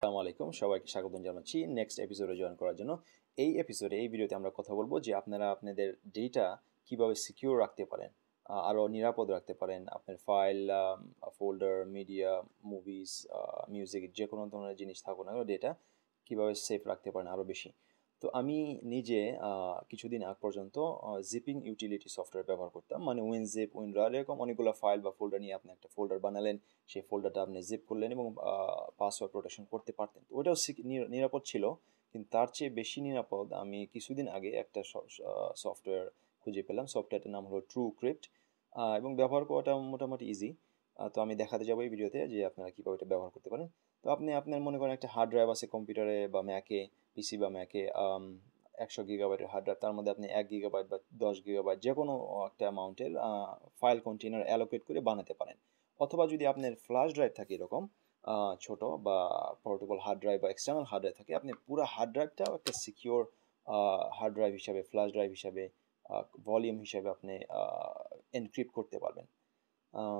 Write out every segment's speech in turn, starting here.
আসসালামু আলাইকুম, সবাইকে স্বাগতম জানাচ্ছি নেক্সট এপিসোডে জয়েন করার জন্য। এই ভিডিওতে আমরা কথা বলবো যে আপনারা আপনাদের ডেটা কিভাবে সিকিউর রাখতে পারেন, আরও নিরাপদ রাখতে পারেন। আপনার file, folder, media, movies, music, যে কোনো ধরনের জিনিস থাকুক না কেন, ডেটা কীভাবে সেফ রাখতে পারেন আরও বেশি। তো আমি নিজে কিছুদিন আগ পর্যন্ত জিপিং ইউটিলিটি সফটওয়্যার ব্যবহার করতাম, মানে উইনজিপ, উইনরার, এরকম অনেকগুলো ফাইল বা ফোল্ডার নিয়ে আপনি একটা ফোল্ডার বানালেন, সেই ফোল্ডারটা আপনি জিপ করলেন এবং পাসওয়ার্ড প্রোটেকশন করতে পারতেন। তো ওটাও নিরাপদ ছিল, কিন্তু তার চেয়ে বেশি নিরাপদ আমি কিছুদিন আগে একটা সফটওয়্যার খুঁজে পেলাম। সফটওয়্যারটার নাম হলো TrueCrypt, এবং ব্যবহার করাটা মোটামুটি ইজি। তো আমি দেখাতে যাবো এই ভিডিওতে যে আপনারা কীভাবে এটা ব্যবহার করতে পারেন। তো আপনি আপনার মনে করেন একটা হার্ড ড্রাইভ আছে কম্পিউটারে বা ম্যাকে, পিসি বা ম্যাকে, 100 GB হার্ড ড্রাইভ, তার মধ্যে আপনি 1 GB বা 10 GB যে কোনো একটা অ্যামাউন্টের ফাইল কন্টেনার অ্যালোকেট করে বানাতে পারেন। অথবা যদি আপনার ফ্ল্যাশ ড্রাইভ থাকে এরকম ছোট বা পোর্টেবল হার্ড ড্রাইভ বা এক্সটার্নাল হার্ড ড্রাইভ থাকে, আপনি পুরো হার্ড ড্রাইভটাও একটা সিকিউর হার্ড ড্রাইভ হিসাবে, ফ্ল্যাশ ড্রাইভ হিসাবে, ভলিউম হিসাবে আপনি এনক্রিপ্ট করতে পারবেন।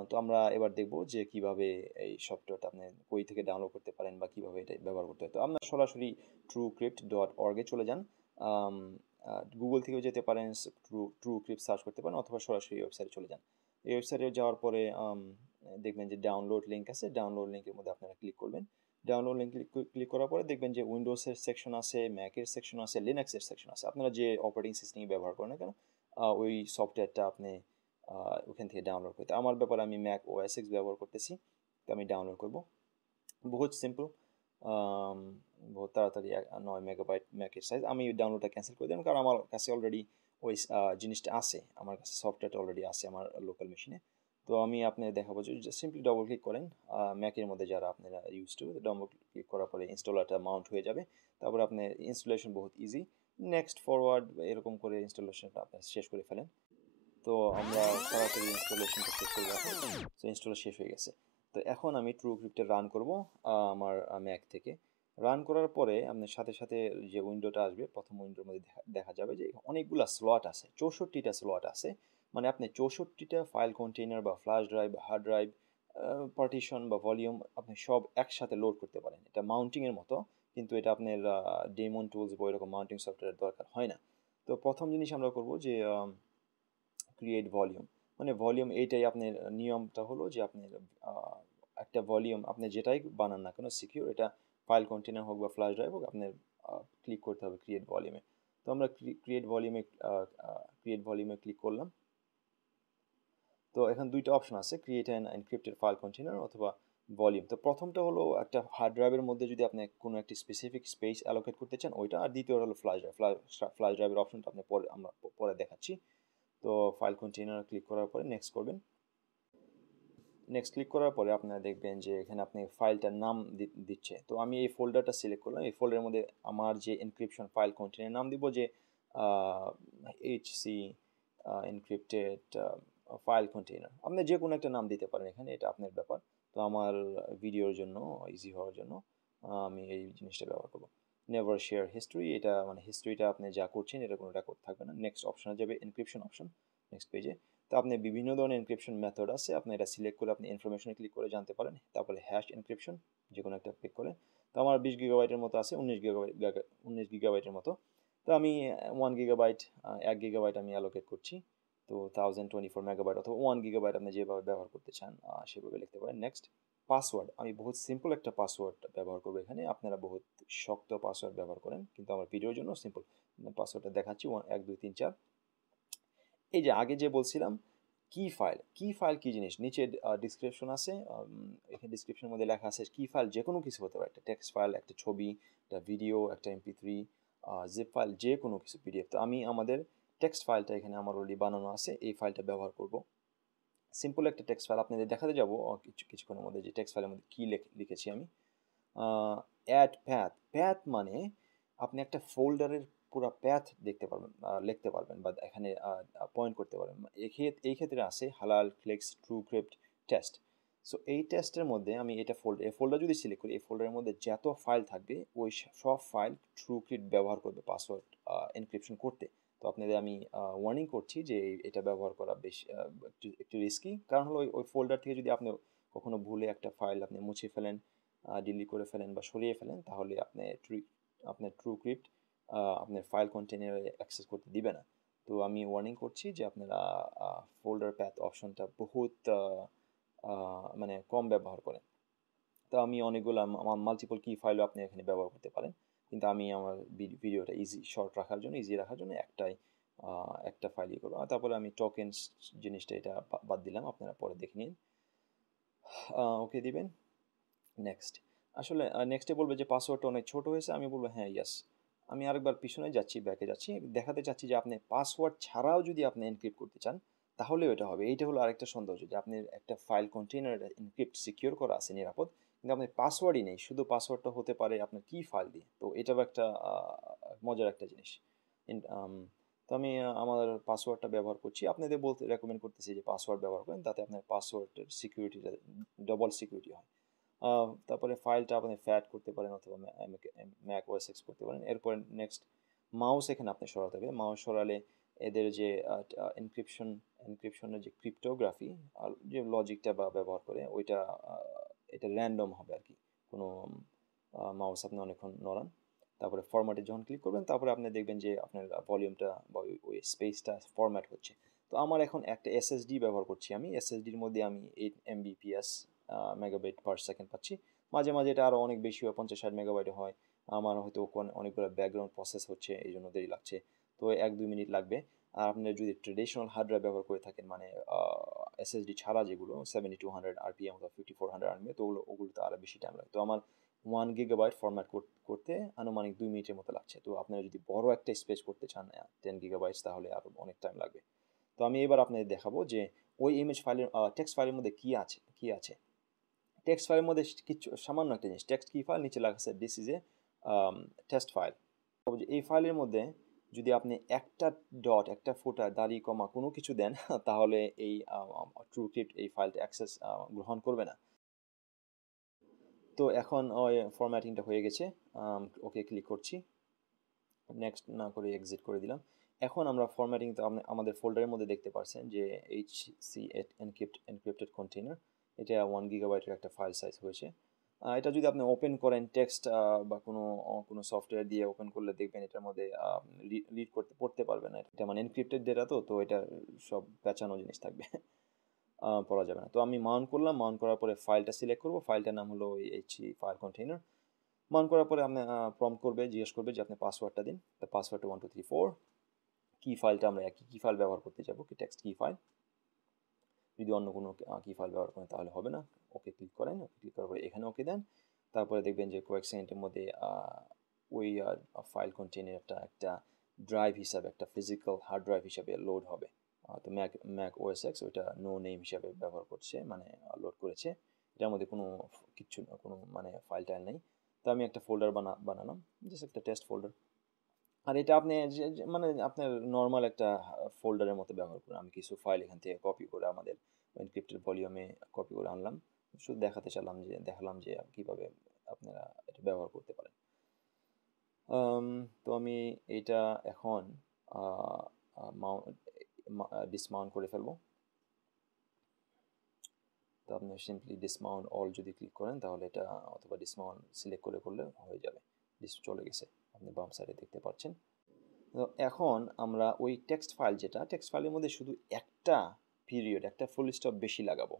তো আমরা এবার দেখব যে কিভাবে এই সফটওয়্যারটা আপনি কই থেকে ডাউনলোড করতে পারেন বা কিভাবে এটা ব্যবহার করতে হয়। তো আপনার সরাসরি truecrypt.org এ চলে যান। গুগল থেকেও যেতে পারেন, ট্রুক্রিপ্ট সার্চ করতে পারেন, অথবা সরাসরি ওয়েবসাইটে চলে যান। এই ওয়েবসাইটে যাওয়ার পরে দেখবেন যে ডাউনলোড লিঙ্ক আছে। ডাউনলোড লিঙ্কের মধ্যে আপনারা ক্লিক করবেন। ডাউনলোড লিঙ্ক ক্লিক করার পরে দেখবেন যে উইন্ডোজের সেকশন আছে, ম্যাকের সেকশন আছে, লিনাক্সের সেকশন আছে। আপনারা যে অপারেটিং সিস্টেমই ব্যবহার করেন না কেন, ওই সফটওয়্যারটা আপনি ওখান থেকে ডাউনলোড করতে। আমার ব্যাপারে আমি ম্যাক OS X ব্যবহার করতেছি, তো আমি ডাউনলোড করব। বহুত সিম্পল, বহুত তাড়াতাড়ি, 9 MB ম্যাকের সাইজ। আমি ডাউনলোডটা ক্যান্সেল করে দিলাম, কারণ আমার কাছে অলরেডি ওই জিনিসটা আছে, আমার কাছে সফটওয়্যারটা অলরেডি আছে আমার লোকাল মেশিনে। তো আমি আপনাদের দেখাবো যে সিম্পলি ডবল ক্লিক করেন ম্যাকের মধ্যে, যারা আপনারা ইউজ টু, ডবল ক্লিক করার পরে ইনস্টলারটা মাউন্ট হয়ে যাবে। তারপরে আপনার ইনস্টলেশন বহুত ইজি, নেক্সট ফরওয়ার্ড এরকম করে ইনস্টলেশনটা আপনার শেষ করে ফেলেন। তো আমরা তাড়াতাড়ি ইনস্টলেশনটা শেষ করবো এখন। তো ইনস্টল শেষ হয়ে গেছে। তো এখন আমি TrueCrypt রান করব আমার ম্যাক থেকে। রান করার পরে আপনার সাথে সাথে যে উইন্ডোটা আসবে, প্রথম উইন্ডোর মধ্যে দেখা যাবে যে অনেকগুলো স্লট আছে, 64টা স্লট আছে। মানে আপনি 64টা ফাইল কন্টেইনার বা flash drive, hard drive, partition বা ভলিউম আপনি সব একসাথে লোড করতে পারেন। এটা মাউন্টিংয়ের মতো, কিন্তু এটা আপনার ডেমন টুলস বা এরকম মাউন্টিং সফটওয়্যার দরকার হয় না। তো প্রথম জিনিস আমরা করব যে ক্রিয়েট ভলিউম। মানে ভলিউম এইটাই আপনার নিয়মটা হলো যে আপনার একটা ভলিউম আপনি যেটাই বানান না কেন সিকিউর, এটা ফাইল কন্টেনার হোক বা ফ্ল্যাশ ড্রাইভ হোক, আপনার ক্লিক করতে হবে ক্রিয়েট ভলিউমে। তো আমরা ক্রিয়েট ভলিউমে ক্লিক করলাম। তো এখন দুইটা অপশন আছে, create an encrypted file container অথবা ভলিউম। তো প্রথমটা হলো একটা হার্ড ড্রাইভের মধ্যে যদি আপনি কোনো একটি স্পেসিফিক স্পেস অ্যালোকেট করতে চান ওইটা, আর দ্বিতীয়টা হলো ফ্ল্যাশ ড্রাইভ। ফ্ল্যাশ ড্রাইভের অপশনটা আপনি আমরা পরে দেখাচ্ছি। তো ফাইল কন্টেনার ক্লিক করার পরে নেক্সট করবেন। নেক্সট ক্লিক করার পরে আপনারা দেখবেন যে এখানে আপনি ফাইলটার নাম দিচ্ছে। তো আমি এই ফোল্ডারটা সিলেক্ট করলাম। এই ফোল্ডারের মধ্যে আমার যে এনক্রিপশন ফাইল কন্টেনার নাম দিব যে HC এনক্রিপ্টেড ফাইল কন্টেনার। আপনি যে কোনো একটা নাম দিতে পারেন এখানে, এটা আপনার ব্যাপার। তো আমার ভিডিওর জন্য ইজি হওয়ার জন্য আমি এই জিনিসটা ব্যবহার করবো। নেভার শেয়ার হিস্ট্রি, এটা মানে হিস্ট্রিটা আপনি যা করছেন এটা কোনো রেকর্ড থাকবে না। নেক্সট অপশনে যাবে, এনক্রিপশন অপশন, নেক্সট পেজে। তো আপনি বিভিন্ন ধরনের এনক্রিপশন মেথড আছে, আপনি এটা সিলেক্ট করে আপনি ইনফরমেশনে ক্লিক করে জানতে পারেন। তারপরে হ্যাশ এনক্রিপশন, যে কোনো একটা ক্লিক করে। তো আমার 20 GB মতো আছে, 19 GB মতো। তো আমি 1 GB, 1 GB আমি অ্যালোকেট করছি। তো 1024 MB অথবা 1 GB আপনি যেভাবে ব্যবহার করতে চান সেভাবে লিখতে পারেন। নেক্সট পাসওয়ার্ড, আমি বহুত সিম্পল একটা পাসওয়ার্ড ব্যবহার করবো এখানে। আপনারা বহুত শক্ত পাসওয়ার্ড ব্যবহার করেন, কিন্তু আমার ভিডিওর জন্য সিম্পল পাসওয়ার্ডটা দেখাচ্ছি, 1 2 3 4। এই যে আগে যে বলছিলাম কি ফাইল কি জিনিস, নিচে ডিসক্রিপশন আছে। এখানে ডিসক্রিপশনের মধ্যে লেখা আছে কি ফাইল যে কোনো কিছু হতে পারে, একটা টেক্সট ফাইল, একটা ছবি, একটা ভিডিও, একটা MP3, জিপ ফাইল, যে কোনো কিছু, PDF। তো আমি আমাদের টেক্সট ফাইলটা এখানে আমার অলরেডি বানানো আছে, এই ফাইলটা ব্যবহার করব। সিম্পল একটা টেক্সট ফাইল আপনাদের দেখাতে যাবো কিছুক্ষণের মধ্যে যে টেক্সট ফাইলের মধ্যে কী লিখেছি আমি। অ্যাড প্যাথ মানে আপনি একটা ফোল্ডারের পুরো প্যাথ দেখতে পারবেন, লিখতে পারবেন, বা এখানে পয়েন্ট করতে পারবেন। এই ক্ষেত্রে আছে হালাল, ফ্লেক্স, TrueCrypt, টেস্ট। সো এই টেস্টের মধ্যে আমি এটা এই ফোল্ডার যদি সিলেক্ট করি, এই ফোল্ডারের মধ্যে যত ফাইল থাকবে ওই সব ফাইল TrueCrypt ব্যবহার করবে পাসওয়ার্ড এনক্রিপশন করতে। তো আপনাদের আমি ওয়ার্নিং করছি যে এটা ব্যবহার করা বেশ একটু রিস্কি, কারণ হলো ওই ফোল্ডার থেকে যদি আপনি কখনো ভুলে একটা ফাইল আপনি মুছে ফেলেন, ডিলিট করে ফেলেন বা সরিয়ে ফেলেন, তাহলে আপনার TrueCrypt আপনার ফাইল কন্টেনারে অ্যাক্সেস করতে দিবে না। তো আমি ওয়ার্নিং করছি যে আপনারা ফোল্ডার প্যাথ অপশনটা বহুত মানে কম ব্যবহার করেন। তো আমি অনেকগুলো মাল্টিপল কি ফাইলও আপনি এখানে ব্যবহার করতে পারেন, কিন্তু আমি আমার ভিডিওটা শর্ট রাখার জন্য, ইজি রাখার জন্য একটা ফাইলই করবো। তারপরে আমি টোকেনস জিনিসটা এটা বাদ দিলাম, আপনারা পরে দেখে নিন। ওকে দিবেন, নেক্সট। আসলে নেক্সটে বলবে যে পাসওয়ার্ডটা অনেক ছোট হয়েছে, আমি বলবো হ্যাঁ ইয়াস। আমি আরেকবার পিছনে যাচ্ছি, ব্যাকে যাচ্ছি, দেখাতে চাচ্ছি যে আপনি পাসওয়ার্ড ছাড়াও যদি আপনি এনক্রিপ্ট করতে চান তাহলেও এটা হবে। এইটা হলো আরেকটা সৌন্দর্য, যে আপনি একটা ফাইল কন্টেনার এনক্রিপ্ট সিকিউর করা আছে, নিরাপদ, কিন্তু আপনার পাসওয়ার্ডই নেই, শুধু পাসওয়ার্ডটা হতে পারে আপনার কি ফাইল দিয়ে। তো এটাও একটা মজার একটা জিনিস। তো আমি আমার পাসওয়ার্ডটা ব্যবহার করছি, আপনাদের বলতে রেকমেন্ড করতেছি যে পাসওয়ার্ড ব্যবহার করেন, তাতে আপনার পাসওয়ার্ডের সিকিউরিটিটা ডবল সিকিউরিটি হয়। তারপরে ফাইলটা আপনি ফ্যাট করতে পারেন অথবা ম্যাক ওএস এক্স করতে পারেন। এরপর নেক্সট, মাউস এখানে আপনি সরাতে হবে। মাউস সরালে এদের যে এনক্রিপশনের যে ক্রিপ্টোগ্রাফি যে লজিকটা ব্যবহার করে ওইটা এটা র্যান্ডম হবে আর কি। কোনো মাউস আপনি অনেকক্ষণ নড়ান, তারপরে ফরম্যাটে যখন ক্লিক করবেন, তারপরে আপনি দেখবেন যে আপনার ভলিউমটা বা ওই স্পেসটা ফরম্যাট হচ্ছে। তো আমার এখন একটা এসএসডি ব্যবহার করছি, আমি এসএসডির মধ্যে আমি 8 MBPS মেগাবাইট পার সেকেন্ড পাচ্ছি। মাঝে মাঝে এটা আরও অনেক বেশি হয়, 50-60 মেগাবাইট হয়। আমার হয়তো অনেকগুলো ব্যাকগ্রাউন্ড প্রসেস হচ্ছে, এই জন্য দেরি লাগছে। তো 1-2 মিনিট লাগবে। আর আপনি যদি ট্রেডিশনাল হার্ড ড্রাইভ ব্যবহার করে থাকেন, মানে এসএসডি ছাড়া যেগুলো 7200 RPM অথবা 5400 RPM, তো ওগুলোতে আরও বেশি টাইম লাগে। তো আমার 1 GB ফরম্যাট করতে আনুমানিক 2 মিনিটের মতো লাগছে। তো আপনারা যদি বড় একটা স্পেস করতে চান 10 GB, তাহলে আরও অনেক টাইম লাগবে। তো আমি এবার আপনাদের দেখাবো যে ওই ইমেজ ফাইলের টেক্সট ফাইলের মধ্যে কি আছে। টেক্সট ফাইলের মধ্যে কিছু সামান্য একটা জিনিস, টেক্সট কি ফাইল, নিচে লেখা আছে this is a text file. এই ফাইলের মধ্যে যদি আপনি একটা ডট, একটা ফুটা, দাড়ি, কমা কোনো কিছু দেন তাহলে এই TrueCrypt এই ফাইলটা অ্যাক্সেস গ্রহণ করবে না। তো এখন ওই ফরম্যাটিংটা হয়ে গেছে, ওকে ক্লিক করছি, নেক্সট না করে এক্সিট করে দিলাম। এখন আমরা ফরম্যাটিং তো আমাদের ফোল্ডারের মধ্যে দেখতে পাচ্ছেন যে HC এনক্রিপ্টেড কন্টেইনার, এটা 1 GB একটা ফাইল সাইজ হয়েছে। এটা যদি আপনি ওপেন করেন টেক্সট বা কোনো সফটওয়্যার দিয়ে ওপেন করলে দেখবেন এটার মধ্যে রিড পড়তে পারবে না। এটা মানে এনক্রিপ্টেড ডেটা, তো এটা সব পেঁচানো জিনিস থাকবে, পড়া যাবে না। তো আমি মাউন্ট করলাম, মাউন্ট করার পরে ফাইলটা সিলেক্ট করব, ফাইলটার নাম হলো ওই HC ফাইল কন্টেইনার। মাউন্ট করার পরে আপনি প্রম্পট করবে, জিজ্ঞেস করবে যে আপনি পাসওয়ার্ডটা দিন। তো পাসওয়ার্ডটা 1 2 3 4। কি ফাইলটা আমরা একই কি ফাইল ব্যবহার করতে যাবো, কি টেক্সট কি ফাইল। যদি অন্য কোনো কি ফাইল ব্যবহার করেন তাহলে হবে না। ওকে ক্লিক করেন, ওকে ক্লিক করার পরে এখানে ওকে দেন। তারপরে দেখবেন যে কয়েক সেকেন্ডের মধ্যে ওই ফাইল কন্টেইনারটা একটা ড্রাইভ হিসাবে, একটা ফিজিক্যাল হার্ড ড্রাইভ হিসাবে লোড হবে। তো ম্যাক ওএস এক্স ওইটা নো নেম হিসাবে ব্যবহার করছে, মানে লোড করেছে। এটার মধ্যে কোনো মানে ফাইল টাইল নেই। তো আমি একটা ফোল্ডার বানালাম, জাস্ট একটা টেস্ট ফোল্ডার। আর এটা আপনি মানে আপনার নর্মাল একটা ফোল্ডারের মতো ব্যবহার করেন। আমি কিছু ফাইল এখান থেকে কপি করে আমাদের এনক্রিপ্টেড ভলিউমে কপি করে আনলাম, শুধু দেখালাম যে কীভাবে আপনারা এটা ব্যবহার করতে পারেন। তো আমি এইটা এখন ডিসমাউন্ট করে ফেলবো। তো আপনি সিম্পলি ডিসমাউন্ট অল যদি ক্লিক করেন তাহলে এটা, অথবা ডিসমাউন্ট সিলেক্ট করলে হয়ে যাবে। চলে গেছে, আপনি বাম সাইডে দেখতে পাচ্ছেন। তো এখন আমরা ওই টেক্সট ফাইলের মধ্যে শুধু একটা পিরিয়ড, একটা ফুল স্টপ বেশি লাগাবো।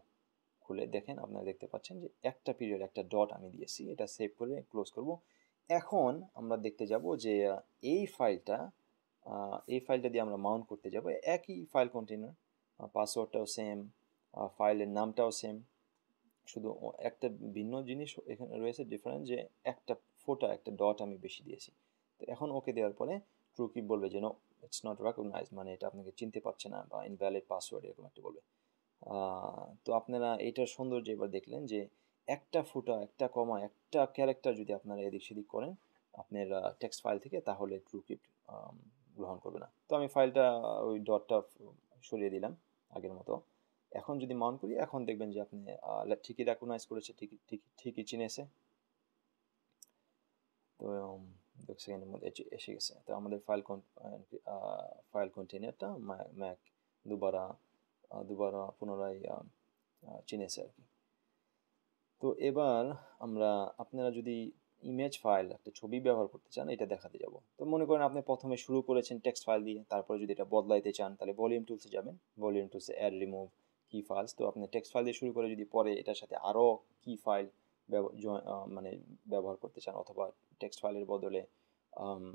খুলে দেখেন, আপনারা দেখতে পাচ্ছেন যে একটা পিরিয়ড, একটা ডট আমি দিয়েছি। এটা সেভ করে ক্লোজ করব। এখন আমরা দেখতে যাব যে এই ফাইলটা দিয়ে আমরা মাউন্ট করতে যাব। একই ফাইল কন্টেইনার, পাসওয়ার্ডটাও সেম, ফাইলের নামটাও সেম, শুধু একটা ভিন্ন জিনিস এখানে রয়েছে ডিফারেন্ট, যে একটা ফোটা, একটা ডট আমি বেশি দিয়েছি। তো এখন ওকে দেওয়ার পরে TrueCrypt বলবে যে নো, ইটস নট রেকগনাইজ, মানে এটা আপনাকে চিনতে পারছে না, বা ইনভ্যালিড পাসওয়ার্ড এরকম একটা বলবে। তো আপনারা এইটার সৌন্দর্য এবার দেখলেন যে একটা ফুটা, একটা কমা, একটা ক্যারেক্টার যদি আপনারা এদিক সেদিক করেন আপনার টেক্সট ফাইল থেকে, তাহলে TrueCrypt গ্রহণ করবে না। তো আমি ফাইলটা ওই ডটটা সরিয়ে দিলাম আগের মতো। এখন যদি মাউন্ট করি, এখন দেখবেন যে আপনি ঠিকই রেকগনাইজ করেছে, ঠিকই চিনেছে। তো 2 সেকেন্ডের মধ্যে এসে গেছে। তো আমাদের ফাইল কন্টেইনারটা ম্যাক দুবারা পুনরায় চিনেছে আর কি। তো এবার আমরা আপনারা যদি ইমেজ ফাইল একটা ছবি ব্যবহার করতে চান এটা দেখাতে যাব। তো মনে করেন আপনি প্রথমে শুরু করেছেন টেক্সট ফাইল দিয়ে, তারপরে যদি এটা বদলাইতে চান তাহলে ভলিউম টুলসে যাবেন, ভলিউম টুলসে অ্যাড রিমুভ কি ফাইলস। তো আপনি টেক্সট ফাইল দিয়ে শুরু করে যদি পরে এটার সাথে আরও কি ফাইল মানে ব্যবহার করতে চান, অথবা টেক্সট ফাইলের বদলে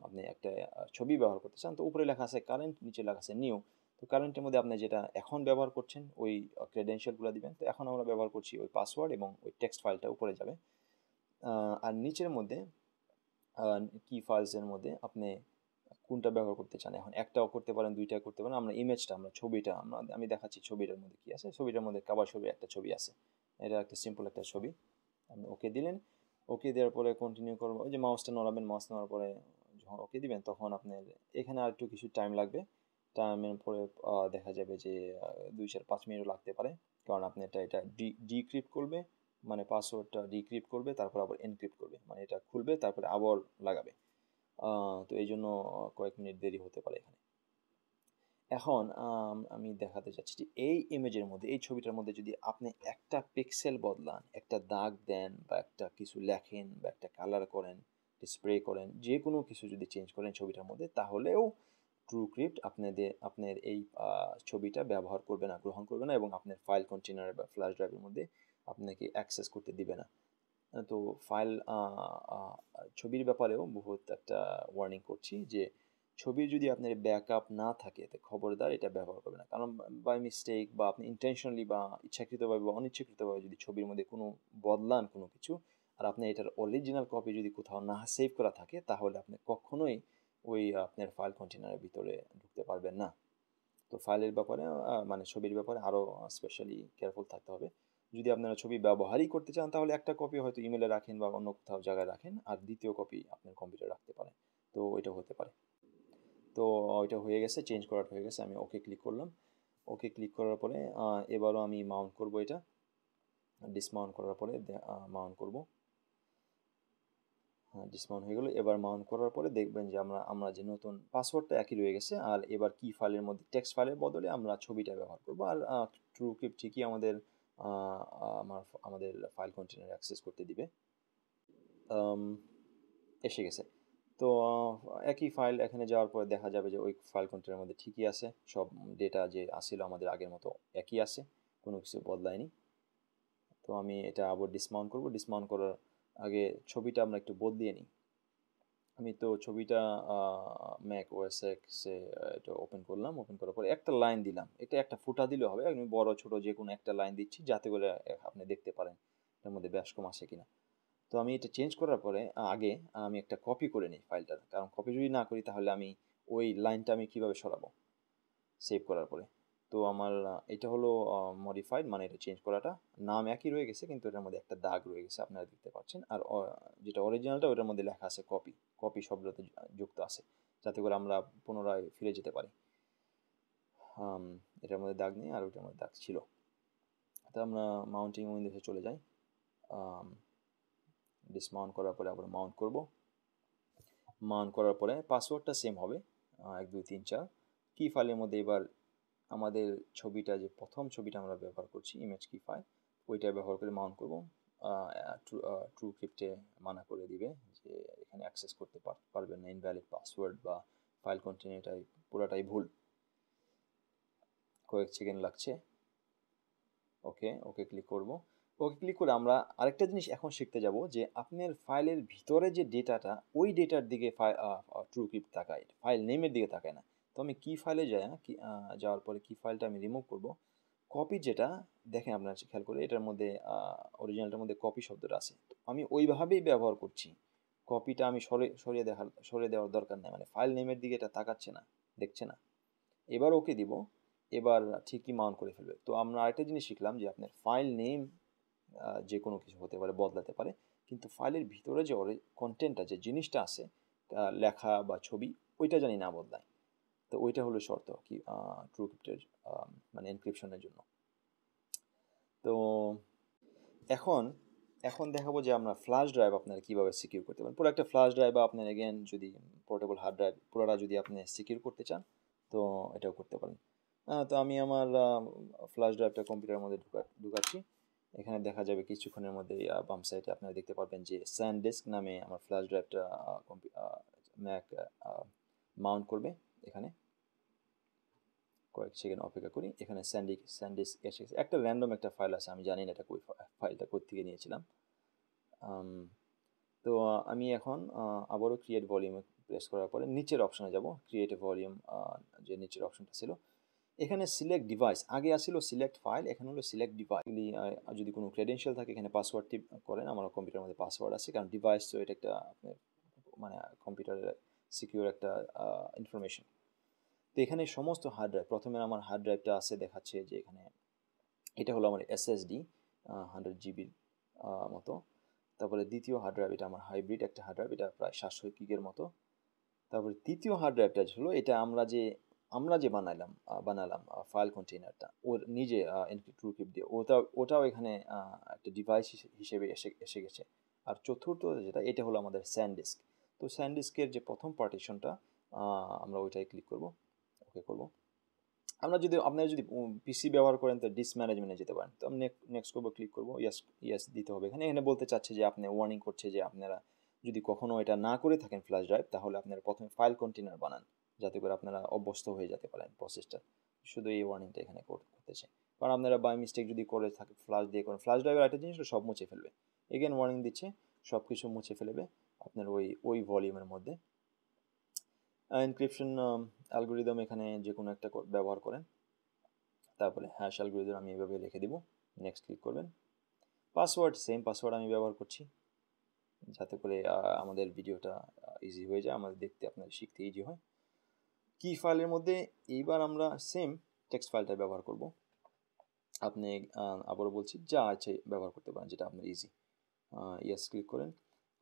আপনি একটা ছবি ব্যবহার করতে চান, তো উপরে লেখা আছে কারেন্ট, নিচে লেখা আছে নিউ। তো কারেন্টের মধ্যে আপনি যেটা এখন ব্যবহার করছেন ওই ক্রেডেনশিয়ালগুলো দিবেন। তো এখন আমরা ব্যবহার করছি ওই পাসওয়ার্ড এবং ওই টেক্সট ফাইলটা উপরে যাবে। আর নিচের মধ্যে কি ফাইলসের মধ্যে আপনি কোনটা ব্যবহার করতে চান, এখন একটাও করতে পারেন, দুইটা করতে পারেন। আমরা ইমেজটা, আমরা ছবিটা, আমি দেখাচ্ছি ছবিটার মধ্যে কি আছে। ছবিটার মধ্যে কাবার ছবির একটা ছবি আছে, এটা একটা সিম্পল একটা ছবি। আপনি ওকে দিলেন, ওকে দেওয়ার পরে কন্টিনিউ করবো। ওই যে মাউসটা নড়াবেন, মাউস নেওয়ার পরে যখন ওকে দিবেন তখন আপনার এখানে আর একটু কিছু টাইম লাগবে। টাইমের পরে দেখা যাবে যে 2-5 মিনিটও লাগতে পারে, কারণ আপনি এটা ডিক্রিপ্ট করবে, মানে পাসওয়ার্ডটা ডিক্রিপ্ট করবে, তারপর আবার এনক্রিপ্ট করবে, মানে এটা খুলবে তারপরে আবার লাগাবে। তো এই জন্য কয়েক মিনিট দেরি হতে পারে এখানে। এখন আমি দেখাতে চাচ্ছি যে এই ইমেজের মধ্যে, এই ছবিটার মধ্যে যদি আপনি একটা পিক্সেল বদলান, একটা দাগ দেন, বা একটা কিছু লেখেন, বা একটা কালার করেন, স্প্রে করেন, যে কোনো কিছু যদি চেঞ্জ করেন ছবিটার মধ্যে, তাহলেও ট্রুক্রিপ্ট আপনার এই ছবিটা ব্যবহার করবে না, গ্রহণ করবে না, এবং আপনার ফাইল কন্টেনার বা ফ্ল্যাশ ড্রাইভের মধ্যে আপনাকে অ্যাক্সেস করতে দিবে না। তো ফাইল ছবির ব্যাপারেও বহুত একটা ওয়ার্নিং করছি যে ছবির যদি আপনার ব্যাকআপ না থাকে তো খবরদার এটা ব্যবহার করবে না, কারণ বাই মিস্টেক বা আপনি ইন্টেনশনালি বা ইচ্ছাকৃতভাবে বা অনিচ্ছাকৃতভাবে যদি ছবির মধ্যে কোনো বদলান কোনো কিছু, আর আপনি এটার অরিজিনাল কপি যদি কোথাও না সেভ করা থাকে, তাহলে আপনি কখনোই ওই আপনার ফাইল কন্টেনারের ভিতরে ঢুকতে পারবেন না। তো ফাইলের ব্যাপারে মানে ছবির ব্যাপারে আরও স্পেশালি কেয়ারফুল থাকতে হবে। যদি আপনারা ছবি ব্যবহারই করতে চান তাহলে একটা কপি হয়তো ইমেলে রাখেন বা অন্য কোথাও জায়গায় রাখেন, আর দ্বিতীয় কপি আপনার কম্পিউটারে রাখতে পারেন। তো ওইটা হতে পারে। তো ওইটা হয়ে গেছে, চেঞ্জ করাটা হয়ে গেছে, আমি ওকে ক্লিক করলাম। ওকে ক্লিক করার পরে এবারও আমি মাউন্ট করব, এটা ডিসমাউন্ট করার পরে মাউন্ট করব। হ্যাঁ, ডিসমাউন্ট হয়ে গেলো। এবার মাউন্ট করার পরে দেখবেন যে আমরা যে নতুন পাসওয়ার্ডটা একই রয়ে গেছে, আর এবার কি ফাইলের মধ্যে টেক্সট ফাইলের বদলে আমরা ছবিটা ব্যবহার করব। আর ট্রুক্রিপ্ট ঠিকই আমাদের ফাইল কন্টেনার অ্যাক্সেস করতে দিবে। এসে গেছে। তো একই ফাইল এখানে যাওয়ার পরে দেখা যাবে যে ওই ফাইল কন্টেনারের মধ্যে ঠিকই আছে, সব ডেটা যে আসছিল আমাদের আগের মতো একই আছে, কোনো কিছু বদলায়নি। তো আমি এটা আবার ডিসমাউন্ট করব। ডিসমাউন্ট করার আগে ছবিটা আমরা একটু বদলিয়ে নিই। আমি তো ছবিটা ম্যাক ওএস এক্সে এটা ওপেন করলাম। ওপেন করার পরে একটা লাইন দিলাম, এটা একটা ফুটা দিলেও হবে, আমি বড় ছোট যে কোনো একটা লাইন দিচ্ছি যাতে করে আপনি দেখতে পারেন এর মধ্যে ব্যাস কম আছে কিনা। তো আমি এটা চেঞ্জ করার পরে আগে আমি একটা কপি করে নিই ফাইলটার, কারণ কপি যদি না করি তাহলে আমি ওই লাইনটা আমি কিভাবে সরাবো সেভ করার পরে। তো আমার এটা হলো মডিফাইড, মানে এটা চেঞ্জ করাটা, নাম একই রয়ে গেছে কিন্তু এটার মধ্যে একটা দাগ রয়ে গেছে, আপনারা দেখতে পাচ্ছেন। আর যেটা অরিজিনালটা ওটার মধ্যে লেখা আছে কপি, কপি শব্দতে যুক্ত আছে, যাতে করে আমরা পুনরায় ফিরে যেতে পারি। এটার মধ্যে দাগ নেই আর ওইটার মধ্যে দাগ ছিল। তো আমরা মাউন্টিং উইন্ডোজে চলে যাই। ডিসমাউন্ট করার পরে আবার মাউন্ট করব। মাউন্ট করার পরে পাসওয়ার্ডটা সেম হবে 1 2 3 4। কি ফাইলের মধ্যে এবার আমাদের ছবিটা, যে প্রথম ছবিটা আমরা ব্যবহার করছি ইমেজ কি ফাইল, ওইটা ব্যবহার করে মাউন্ট করব। ট্রুক্রিপ্টে মানা করে দিবে যে এখানে অ্যাক্সেস করতে পারবেন না, ইনভ্যালিড পাসওয়ার্ড বা ফাইল কন্টেনারটাই পুরোটাই ভুল। কয়েক সেকেন্ড লাগছে। ওকে ওকে ক্লিক করব। ওকে ক্লিক করে আমরা আরেকটা জিনিস এখন শিখতে যাব যে আপনার ফাইলের ভিতরে যে ডেটাটা, ওই ডেটার দিকে ট্রুক্রিপ্ট তাকায়, ফাইল নেমের দিকে তাকায় না। তো আমি কি ফাইলে যাওয়ার পরে কি ফাইলটা আমি রিমুভ করব। কপি যেটা দেখেন আপনারা খেয়াল করে, এটার মধ্যে অরিজিনালটার মধ্যে কপি শব্দটা আছে, আমি ওইভাবেই ব্যবহার করছি। কপিটা আমি সরিয়ে দেওয়ার দরকার নেই, মানে ফাইল নেমের দিকে এটা তাকাচ্ছে না, দেখছে না। এবার ওকে দিব, এবার ঠিকই মাউন্ট করে ফেলবে। তো আমরা আরেকটা জিনিস শিখলাম যে আপনার ফাইল নেম যে কোনো কিছু হতে পারে, বদলাতে পারে, কিন্তু ফাইলের ভিতরে যে কন্টেন্টটা, যে জিনিসটা আছে লেখা বা ছবি, ওইটা জানি না বদলায়। তো ওইটা হলো শর্ত কি ট্রুক্রিপ্টের মানে এনক্রিপশনের জন্য। তো এখন এখন দেখাবো যে আমরা ফ্ল্যাশ ড্রাইভ আপনারা কীভাবে সিকিউর করতে পারেন। পুরো একটা ফ্ল্যাশ ড্রাইভ বা আপনার এগেন যদি পোর্টেবল হার্ড ড্রাইভ পুরোটা যদি আপনি সিকিউর করতে চান তো এটাও করতে পারেন। তো আমি আমার ফ্ল্যাশ ড্রাইভটা কম্পিউটারের মধ্যে ঢুকাচ্ছি। এখানে দেখা যাবে কিছুক্ষণের মধ্যে বাম সাইডে আপনারা দেখতে পারবেন যে SanDisk নামে আমার ফ্ল্যাশ ড্রাইভটা ম্যাক মাউন্ট করবে। এখানে কয়েক সেকেন্ড অপেক্ষা করি। এখানে SanDisk এসে গেছে। একটা র্যান্ডম একটা ফাইল আছে, আমি জানি না এটা ফাইলটা কোত্থেকে নিয়েছিলাম। তো আমি এখন আবারও ক্রিয়েট ভলিউমে প্রেস করার পরে নিচের অপশনে যাব, ক্রিয়েট এ ভলিউম যে নিচের অপশনটা ছিল, এখানে সিলেক্ট ডিভাইস, আগে আসছিল সিলেক্ট ফাইল, এখানে হলো সিলেক্ট ডিভাইস। যদি কোনো ক্রেডেনশিয়াল থাকে এখানে পাসওয়ার্ড টিপ করেন, আমার কম্পিউটারের মধ্যে পাসওয়ার্ড আছে, কারণ ডিভাইস তো এটা একটা আপনার মানে কম্পিউটারের সিকিউর একটা ইনফরমেশন। তো এখানে সমস্ত হার্ড ড্রাইভ, প্রথমে আমার হার্ড ড্রাইভটা আছে, দেখাচ্ছে যে এখানে এটা হলো আমার SSD 100 জিবির মতো। তারপরে দ্বিতীয় হার্ড ড্রাইভ, এটা আমার হাইব্রিড একটা হার্ড ড্রাইভ, এটা প্রায় 700 গিগের মতো। তারপরে তৃতীয় হার্ড ড্রাইভটা হলো এটা আমরা যে বানালাম ফাইল কন্টেইনারটা, ওর নিজে এনক্রিপ্ট দিয়ে ওটাও এখানে একটা ডিভাইস হিসেবে এসে গেছে। আর চতুর্থ যেটা, এটা হলো আমাদের SanDisk। তো SanDiskের যে প্রথম পার্টিশনটা, আমরা ওইটাই ক্লিক করব, ওকে করব। আপনারা যদি পিসি ব্যবহার করেন তো ডিস্ক ম্যানেজমেন্টে যেতে পারেন। তো আমি নেক্সট করবো, ক্লিক করবো, ইয়েস দিতে হবে। এখানে বলতে চাচ্ছে যে আপনি ওয়ার্নিং করছে যে আপনারা যদি কখনো এটা না করে থাকেন ফ্ল্যাশ ড্রাইভ, তাহলে আপনারা প্রথমে ফাইল কন্টেইনার বানান, যাতে করে আপনারা অভ্যস্ত হয়ে যেতে পারেন প্রসেসটা। শুধু এই ওয়ার্নিংটা এখানে করতেছে, কারণ আপনারা বাই মিস্টেক যদি করে থাকে ফ্ল্যাশ দিয়ে করেন, ফ্ল্যাশ ড্রাইভের একটা জিনিস সব মুছে ফেলবে। এগেন ওয়ার্নিং দিচ্ছে, সব কিছু মুছে ফেলবে আপনার ওই ভলিউমের মধ্যে। এনক্রিপশন অ্যালগোরিদম এখানে যে কোনো একটা ব্যবহার করেন, তারপরে হ্যাশ অ্যালগোরিদম আমি এভাবে লিখে দিব, নেক্সট ক্লিক করবেন। পাসওয়ার্ড, সেম পাসওয়ার্ড আমি ব্যবহার করছি, যাতে করে আমাদের ভিডিওটা ইজি হয়ে যায়, আমাদের দেখতে আপনাদের শিখতে ইজি হয়। কি ফাইলের মধ্যে এইবার আমরা সেম টেক্সট ফাইলটা ব্যবহার করব। আপনি আবারও বলছি, যা আছে ব্যবহার করতে পারেন, যেটা আপনার ইজি। ইয়েস ক্লিক করেন।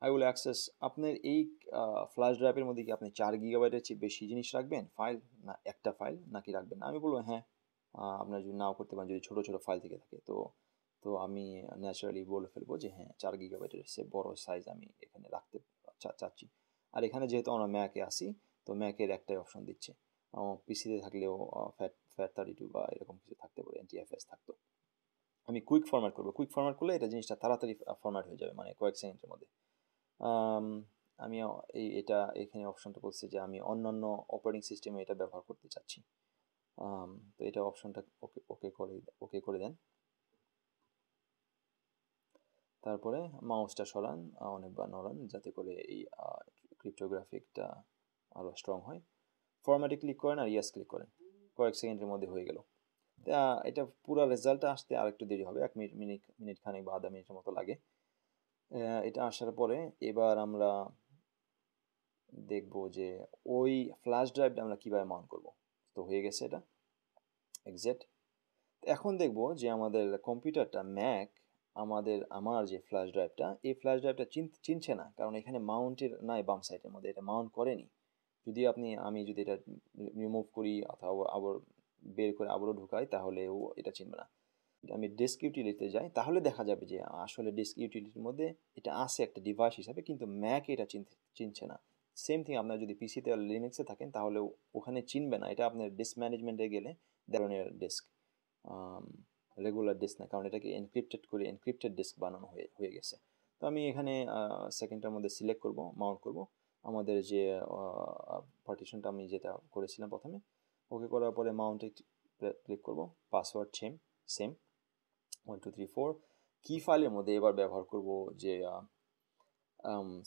I will access. আপনার এই ফ্ল্যাশ ড্রাইভের মধ্যে কি আপনি 4 গিগাবাইটের চেয়ে বেশি জিনিস রাখবেন ফাইল, না একটা ফাইল নাকি রাখবেন না? আমি বলবো হ্যাঁ, আপনারা যদি নাও করতে পারেন, যদি ছোটো ছোটো ফাইল থেকে থাকে, তো আমি ন্যাচারালি বলে ফেলবো যে হ্যাঁ, 4 গিগাবাইটের সে বড় সাইজ আমি এখানে রাখতে চাচ্ছি। আর এখানে যেহেতু আমরা ম্যাকে আসি, তো ম্যাকের একটাই অপশন দিচ্ছে। পিসিতে থাকলেও FAT32 বা এরকম কিছু থাকতে পারে, NTFS থাকতো। আমি কুইক ফরম্যাট করবো, কুইক ফরম্যাট করলে এটা জিনিসটা তাড়াতাড়ি ফরম্যাট হয়ে যাবে, মানে কয়েক সেকেন্ডের মধ্যে। আমি এটা এখানে অপশনটা বলছে যে আমি অন্যান্য অপারেটিং সিস্টেমে এটা ব্যবহার করতে চাচ্ছি। তো এটা অপশনটা ওকে করে দেন। তারপরে মাউসটা সরান, অনেকবার নড়ান, যাতে করে এই ক্রিপ্টোগ্রাফিকটা আরও স্ট্রং হয়। ফরম্যাটে ক্লিক করেন আর ইয়েস ক্লিক করেন, কয়েক সেকেন্ডের মধ্যে হয়ে গেল। এটা পুরো রেজাল্টটা আসতে আর একটু দেরি হবে, 1 মিনিট খানেক বা আধা মিনিটের মতো লাগে। এটা আসার পরে এবার আমরা দেখব যে ওই ফ্ল্যাশ ড্রাইভটা আমরা কীভাবে মাউন্ট করব। তো হয়ে গেছে এটা, এক্সিট। এখন দেখব যে আমাদের কম্পিউটারটা ম্যাক আমার যে ফ্ল্যাশ ড্রাইভটা, এই ফ্ল্যাশ ড্রাইভটা চিনছে না, কারণ এখানে মাউন্টের নাই বাম সাইডের মধ্যে, এটা মাউন্ট করেনি। যদি আমি যদি এটা রিমুভ করি অথবা আবার বের করে আবারও ঢুকাই, তাহলে ও এটা চিনবে না। আমি ডিস্ক ইউটিলিটিতে যাই, তাহলে দেখা যাবে যে আসলে ডিস্ক ইউটিলিটির মধ্যে এটা আছে একটা ডিভাইস হিসাবে, কিন্তু ম্যাক এটা চিনছে না। সেম থিং আপনার যদি পিসিতে আর লিনাক্সে থাকেন, তাহলে ওখানে চিনবে না। এটা আপনার ডিস্ক ম্যানেজমেন্টে গেলে ধরনের ডিস্ক, রেগুলার ডিস্ক না, কারণ এটাকে এনক্রিপ্টেড ডিস্ক বানানো হয়ে গেছে। তো আমি এখানে সেকেন্ডটার মধ্যে সিলেক্ট করব, মাউন্ট করব আমাদের যে পার্টিশনটা আমি যেটা করেছিলাম প্রথমে। ওকে করার পরে মাউন্টে ক্লিক করব, পাসওয়ার্ড সেম 1 2 3 4। কি ফাইলের মধ্যে এবার ব্যবহার করব যে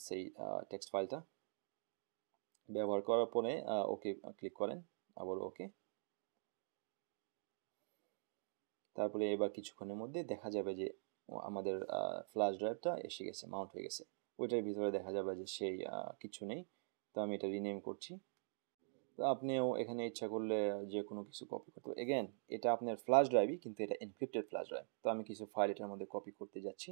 সেই টেক্সট ফাইলটা। ব্যবহার করার পরে ওকে ক্লিক করেন, আবার ওকে। তারপরে এবার কিছুক্ষণের মধ্যে দেখা যাবে যে আমাদের ফ্ল্যাশ ড্রাইভটা এসে গেছে, মাউন্ট হয়ে গেছে। ওইটার ভিতরে দেখা যাবে যে সেই কিছু নেই। তো আমি এটা রিনেম করছি। তো আপনিও এখানে ইচ্ছা করলে যে কোনো কিছু কপি করতে, এগেন এটা আপনার ফ্ল্যাশ ড্রাইভই, কিন্তু এটা এনক্রিপ্টেড ফ্ল্যাশ ড্রাইভ। তো আমি কিছু ফাইল এটার মধ্যে কপি করতে যাচ্ছি।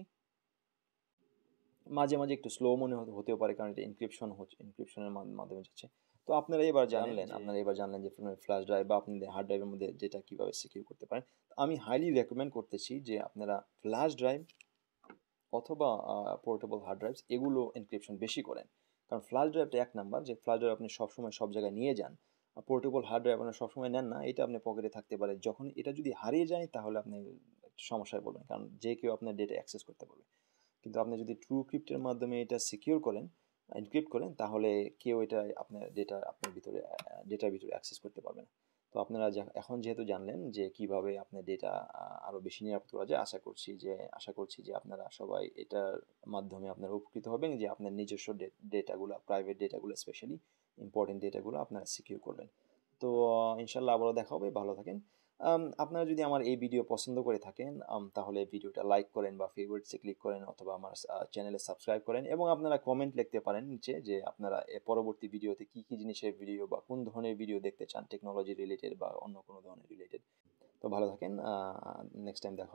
মাঝে মাঝে একটু স্লো মনে হতেও পারে, কারণ এটা ইনক্রিপশনের মাধ্যমে যাচ্ছে। তো আপনারা এবার জানলেন যে ফ্ল্যাশ ড্রাইভ বা আপনাদের হার্ড ড্রাইভের মধ্যে যেটা কীভাবে সিকিউর করতে পারেন। আমি হাইলি রেকমেন্ড করতেছি যে আপনারা ফ্ল্যাশ ড্রাইভ অথবা পোর্টেবল হার্ড ড্রাইভস, এগুলো এনক্রিপশন বেশি করেন। কারণ ফ্ল্যাশ ড্রাইভটা এক নাম্বার, যে ফ্ল্যাশ ড্রাইভ আপনি সবসময় সব জায়গায় নিয়ে যান। পোর্টেবল হার্ড ড্রাইভ আপনার সবসময় নেন না, এটা আপনি পকেটে থাকতে পারে, যখন এটা যদি হারিয়ে যায় তাহলে আপনি সমস্যায় পড়বেন, কারণ যে কেউ আপনার ডেটা অ্যাক্সেস করতে পারবে। কিন্তু আপনি যদি ট্রুক্রিপ্টের মাধ্যমে এটা সিকিউর করেন, এনক্রিপ্ট করেন, তাহলে কেউ এটা আপনার আপনার ভিতরে ডেটার ভিতরে অ্যাক্সেস করতে পারবে না। তো আপনারা এখন যেহেতু জানলেন যে কিভাবে আপনার ডেটা আরও বেশি নিরাপদ করা যায়, আশা করছি যে আপনারা সবাই এটার মাধ্যমে আপনারা উপকৃত হবেন, যে আপনার নিজস্ব ডেটাগুলো, প্রাইভেট ডেটাগুলো, স্পেশালি ইম্পর্টেন্ট ডেটাগুলো আপনারা সিকিউর করবেন। তো ইনশাল্লাহ আবারও দেখা হবে, ভালো থাকেন। আপনারা যদি আমার এই ভিডিও পছন্দ করে থাকেন, তাহলে ভিডিওটা লাইক করেন বা ফেভারিটসে ক্লিক করেন, অথবা আমার চ্যানেলে সাবস্ক্রাইব করেন, এবং আপনারা কমেন্ট লিখতে পারেন নিচে যে আপনারা পরবর্তী ভিডিওতে কী কী জিনিসের ভিডিও বা কোন ধরনের ভিডিও দেখতে চান, টেকনোলজি রিলেটেড বা অন্য কোনো ধরনের রিলেটেড। তো ভালো থাকেন, নেক্সট টাইম দেখা হবে।